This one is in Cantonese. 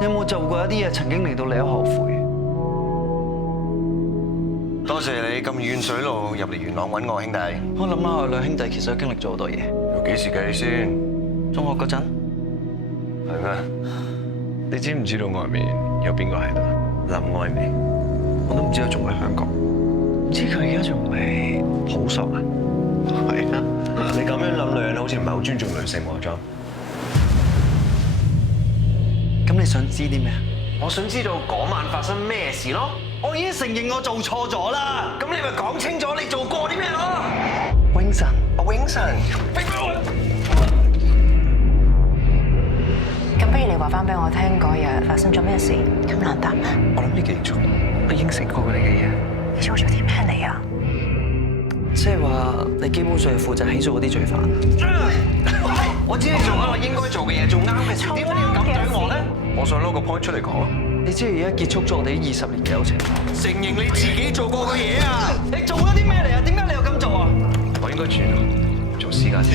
你有冇做過一啲嘢曾經令到你好後悔？多謝你咁遠水路入嚟元朗揾我，兄弟。我諗下我兩兄弟其實都經歷咗好多嘢。由幾時計先？中學嗰陣，係咩？你知唔知道外面有邊個喺度？林愛薇，我都唔知佢仲喺香港。唔知佢而家仲未好熟啊？係啊！你咁樣諗女人好似唔係好尊重女性喎，莊。咁你想知啲咩啊？我想知道嗰晚發生咩事咯。我已經承認我做錯咗啦。咁你咪講清楚你做過啲咩咯？永神，永神，咁不如你話翻俾我聽嗰日發生咗咩事？咁難答咩？我諗你記錯，我應承過你嘅嘢。你做咗啲咩嚟啊？即係話你基本上係負責起訴嗰啲罪犯。我知你做緊我應該做嘅嘢，做啱嘅事，點解你要咁對我咧？我想攞個 point 出嚟講啊！你知而家結束咗我哋呢20年嘅友情。承認你自己做過嘅嘢啊！你做咗啲咩嚟啊？點解你又咁做啊？我應該轉做私家車。